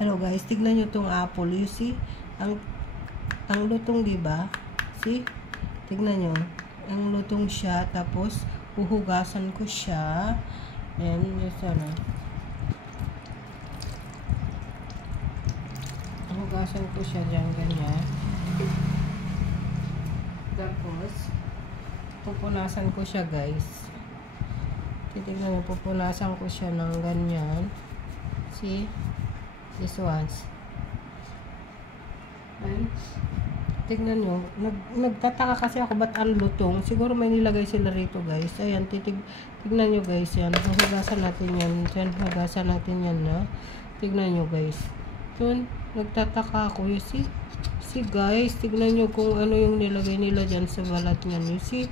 Hello guys, tignan nyo tong apple. You see? Ang lutong, diba? See? Tignan nyo. Ang lutong siya. Tapos, uhugasan ko siya. And, yun sana. Uhugasan ko siya dyan, ganyan. Tapos, pupunasan ko siya, guys. Titignan nyo, pupunasan ko siya ng ganyan. See? This ones. Ayan. Tignan nyo. Nagtataka kasi ako ba't ang lutong. Siguro may nilagay sila rito, guys. Ayan, tignan nyo, guys. Yan. Hugasan natin yan. Yan, hugasan natin yan, na. Tignan nyo, guys. Yun, nagtataka ako. You see? See, guys. Tignan nyo kung ano yung nilagay nila dyan sa balat nyan. You see?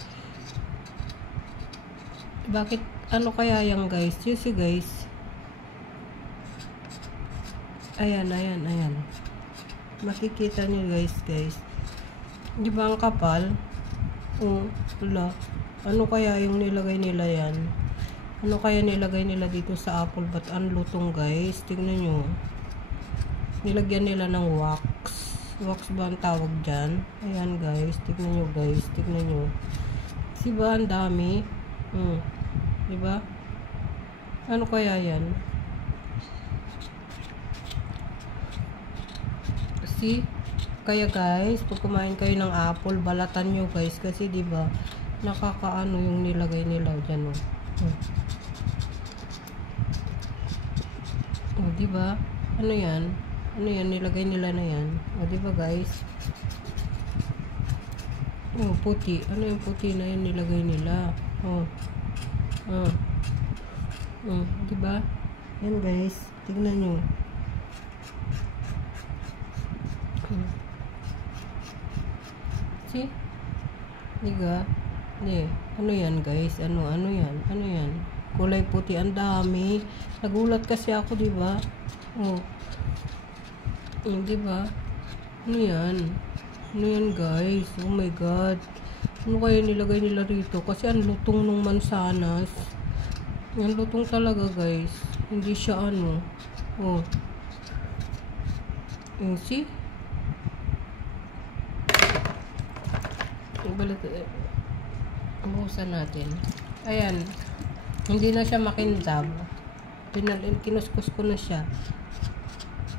Bakit, ano kaya yan, guys? You see, guys? Ayan, ayan, ayan. Makikita nyo, guys. Di ba ang kapal? Oh, wala. Ano kaya yung nilagay nila yan? Ano kaya nilagay nila dito sa apple? Ba't ang lutong, guys? Tignan nyo. Nilagyan nila ng wax. Wax ba ang tawag dyan? Ayan, guys. Tignan nyo, guys. Tignan nyo. Diba ang dami? Diba? Ano kaya yan? See? Kaya guys, pag kumain kayo ng apple, balatan nyo, guys. Kasi diba, nakakaano yung nilagay nila dyan, oh. Oh, diba? Ano yan? Ano yan? Nilagay nila na yan. Oh, diba, guys? Oh, puti. Ano yung puti na yan nilagay nila? Oh. Diba? Yan, guys. Tignan nyo. See? Diga? Ano yan, guys? Ano yan? Ano yan? Kulay puti. Ang dami. Nagulat kasi ako, diba? Oh. Diba? Ano yan? Ano yan, guys? Oh my God. Ano kaya nilagay nila rito? Kasi ang lutong ng mansanas. Ang lutong talaga, guys. Hindi siya ano. Oh. See? Buhusan natin. Ayan. Hindi na siya makintab. Kinuskus ko na siya.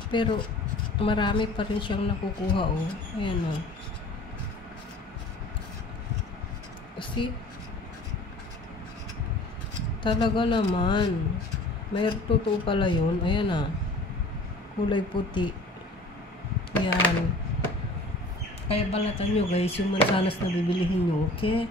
Pero, marami pa rin siyang nakukuha, oh. Ayan, oh. See? Talaga naman. May totoo pala yun. Ayan, ah. Kulay puti. Ayan. Kaya balatan nyo, guys, yung mansanas na bibilihin nyo, okay?